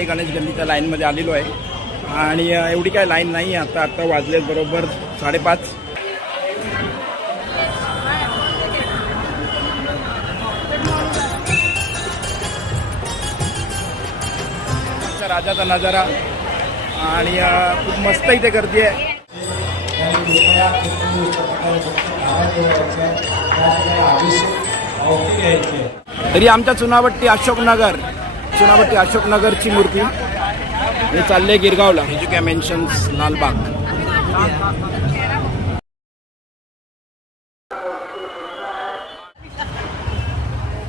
प्रकारे गणेश गल्लीच्या लाईनमध्ये आलेलो आहे. आणि एवढी काय लाईन नाही आहे. आता आत्ता वाजले बरोबर साडेपाच. राजाचा नजारा. आणि खूप मस्त इथे गर्दी आहे. तरी आमच्या चुनावट्टी अशोकनगर. चुनावट्टी अशोकनगरची मूर्ती. मी चालले गिरगावला. हिजुक्या मेन्शन्स लालबाग.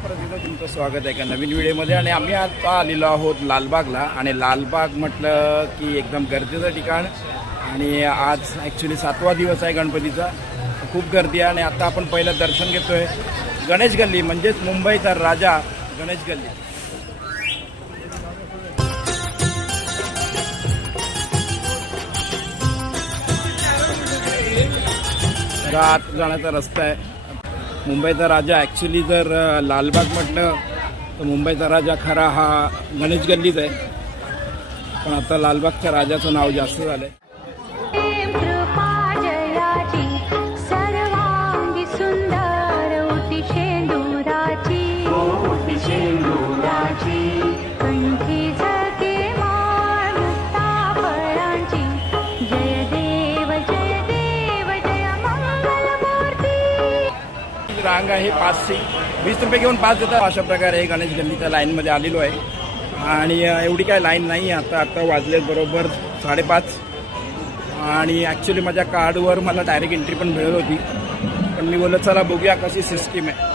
परत तुमचं स्वागत आहे का नवीन व्हिडिओमध्ये? आणि आम्ही आता आलेलो आहोत लालबागला. आणि लालबाग म्हटलं की एकदम गर्दीचं ठिकाण. आणि आज ॲक्च्युली सातवा दिवस आहे गणपतीचा. खूप गर्दी आहे. आणि आता आपण पहिलं दर्शन घेतोय. गणेश गल्ली म्हणजेच मुंबईचा राजा गणेश गल्ली. आत जाण्याचा रस्ता आहे. मुंबईचा राजा ॲक्च्युली जर लालबाग म्हटलं तर मुंबईचा राजा खरा हा गणेश गल्लीच आहे. पण आता लालबागच्या राजाचं नाव जास्त झालं आहे मंगलमूर्ती पाच आहे वीस रुपये घेऊन पाच देतात. अशा प्रकारे गणेश गल्लीच्या लाईनमध्ये आलेलो आहे. आणि एवढी काय लाईन नाही आहे. आता आता वाजले बरोबर साडेपाच. आणि ॲक्च्युली माझ्या कार्डवर मला डायरेक्ट एंट्री पण मिळत होती. पण मी बोललं चला बघूया कशी सिस्टीम आहे.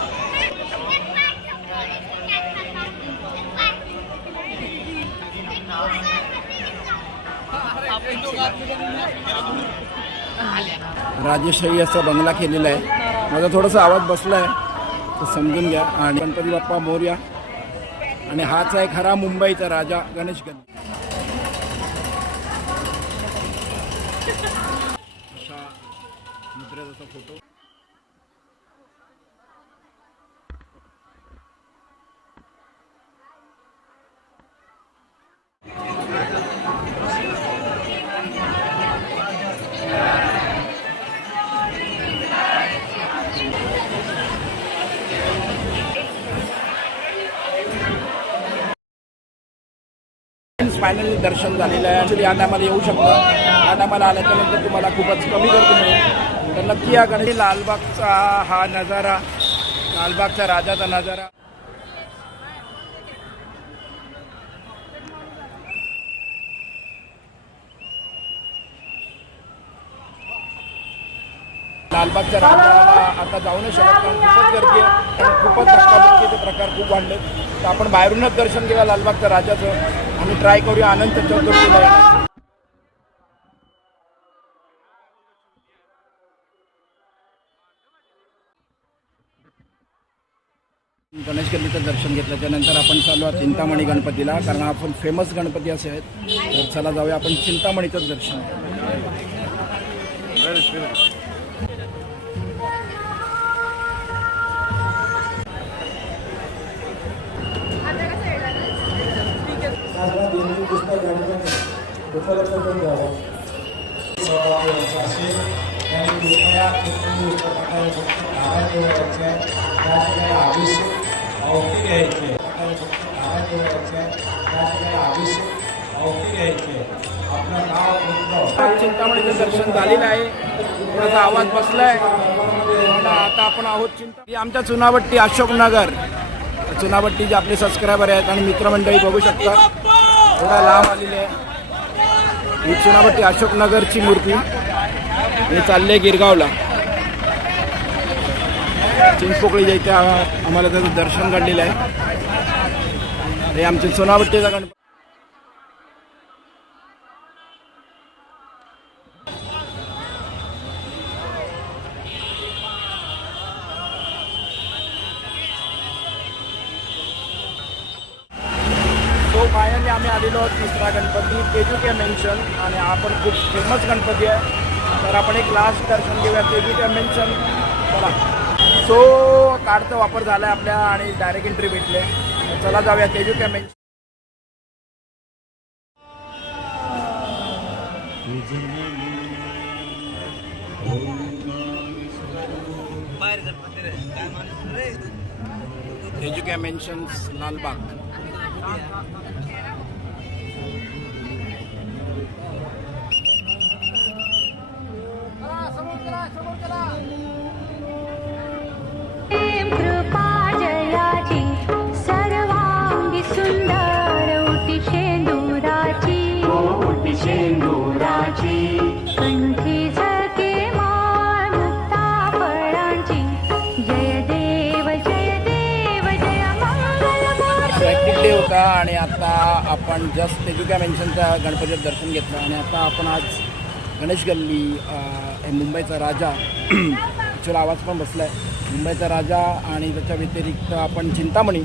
राजेशाही असा बंगला केलेला आहे. माझा थोडासा आवाज बसला आहे तर समजून घ्या. आणि गणपती बाप्पा मोर्या. आणि हाच आहे खरा मुंबईचा राजा गणेश गल्ली अशा मुद्रेचा फोटो फायनली दर्शन झालेलं आहे. ॲक्च्युली या येऊ शकतं. या आल्याच्यानंतर तुम्हाला खूपच कमी गर्दी मिळेल. तर नक्की या गणेश लालबागचा हा नजारा लालबागचा राजाचा नजारा. लालबागच्या राजाला आता जाऊ नाही शकत कारण खूपच गर्दी आहे. खूपच धक्काबुक्कीचे प्रकार खूप वाढले तर आपण बाहेरूनच दर्शन घेऊया लालबागच्या राजाचं. आणि ट्राय करूया. अनंत चतुर्थीला गणेश गल्लीचं दर्शन घेतल्याच्या नंतर आपण चालू आहोत चिंतामणी गणपतीला कारण आपण फेमस गणपती असे आहेत. तर चला जाऊया आपण चिंतामणीचंच दर्शन. शासनात दिलेली पुस्तक गणपती उपलब्ध करून द्यावं असेल आणि कृपया फक्त आहे त्या ठिकाणी अवती फक्त आहे त्या ठिकाणी अवती आपलं नाव चिंतामणीचं दर्शन झालेलं आहे. थोडासा आवाज बसलाय. आता आपण आहोत चिंता आमच्या चुनावट्टी अशोकनगर. चुनाभट्टी जे आपले सबस्क्रायबर आहेत आणि मित्रमंडळी बघू शकता. थोडा लांब आलेले आहे. ही चुनाभट्टी अशोकनगरची मूर्ती. मी चालले गिरगावला. चिंचपोकळीच्या इथे आम्हाला त्याचं दर्शन घडलेलं आहे. हे आमचे चुनाभट्टीचा गणपती. फायनली आम्ही आलेलो आहोत तिसरा गणपती. तेजुके मेन्शन आणि हा पण खूप फेमस गणपती आहे. तर आपण एक लास्ट दर्शन घेऊया तेजुके मेन्शन चला. सो कार्डचा वापर झाला आहे आपल्या आणि डायरेक्ट एंट्री भेटले. चला जाऊया तेजुके मेन्शन एज्युके मेन्शन्स लालबाग Yeah. आणि आता आपण जस्ट एज्युका मेन्शनच्या गणपतीचं दर्शन घेतलं आणि आता आपण आज गणेश गल्ली हे मुंबईचा राजा ॲक्च्युअल आवाज पण बसला आहे मुंबईचा राजा आणि त्याच्या व्यतिरिक्त आपण चिंतामणी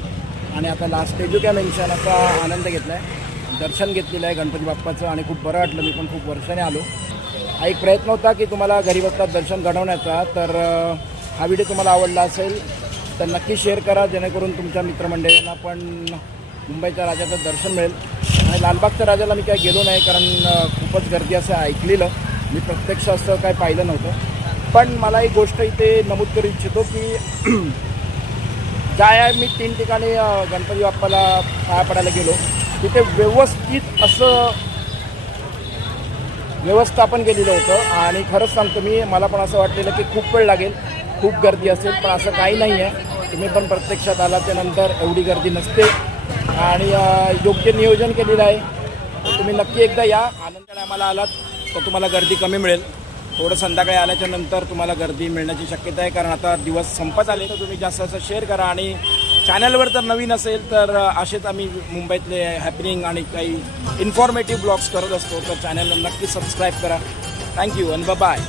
आणि आता लास्ट एज्युका मेन्शन असा आनंद घेतला आहे दर्शन घेतलेलं आहे गणपती बाप्पाचं आणि खूप बरं वाटलं. मी पण खूप वर्षाने आलो. हा एक प्रयत्न होता की तुम्हाला घरी बसता दर्शन घडवण्याचा तर हा व्हिडिओ तुम्हाला आवडला असेल तर नक्की शेअर करा जेणेकरून तुमच्या मित्रमंडळींना पण मुंबईच्या राजाचं दर्शन मिळेल. आणि लालबागच्या राजाला मी काय गेलो नाही कारण खूपच गर्दी असं ऐकलेलं. मी प्रत्यक्ष असं काही पाहिलं नव्हतं. पण मला एक गोष्ट इथे नमूद करू इच्छितो की ज्या मी तीन ठिकाणी गणपती बाप्पाला पाया पडायला गेलो तिथे व्यवस्थित असं व्यवस्थापन केलेलं होतं. आणि खरंच सांगतो मी मला पण असं वाटलेलं की खूप वेळ लागेल खूप गर्दी असेल पण असं काही नाही आहे तुम्ही पण प्रत्यक्षात आला त्यानंतर एवढी गर्दी नसते. आणि योग्य नियोजन केलेलं आहे. तर तुम्ही नक्की एकदा या. आनंद टायमाला आलात तर तुम्हाला गर्दी कमी मिळेल. थोडं संध्याकाळी आल्याच्यानंतर तुम्हाला गर्दी मिळण्याची शक्यता आहे कारण आता दिवस संपत आले. तर तुम्ही जास्त जास्त शेअर करा आणि चॅनलवर जर नवीन असेल तर असेच आम्ही मुंबईतले हॅपनिंग आणि काही इन्फॉर्मेटिव्ह ब्लॉग्स करत असतो. तर चॅनलला नक्की सबस्क्राईब करा. थँक्यू अन बाय